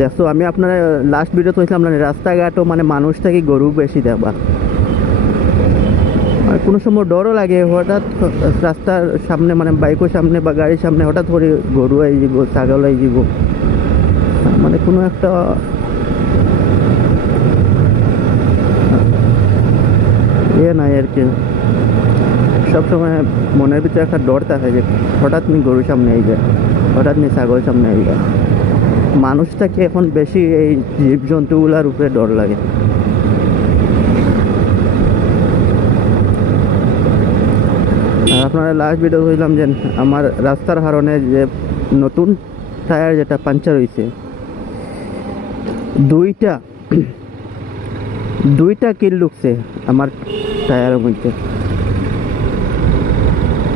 দেখছো আমি আপনার লাস্ট ভিডিও কইছিলাম না রাস্তাঘাটও মানে মানুষ থেকে গরু বেশি দেখবা। আর কোনো সময় ডরও লাগে, হঠাৎ রাস্তার সামনে মানে বাইকের সামনে বা গাড়ির সামনে হঠাৎ করে গরু আই যাব, ছাগল আই যাব, মানে কোনো একটা নাই আর কি। সবসময় মনের ভিতরে একটা ডর থাকে যে হঠাৎ নি গরুর সামনে আই যায়, হঠাৎ নি ছাগল সামনে আই যায়। মানুষটাকে এখন বেশি এই জীবজন্তুগুলার উপরে ডর লাগে। আর আপনারা লাস্ট ভিডিও হইলাম যে আমার রাস্তার কারণে যে নতুন টায়ার যেটা পাঞ্চার হয়েছে, দুইটা কিল ঢুকছে আমার টায়ারের মধ্যে।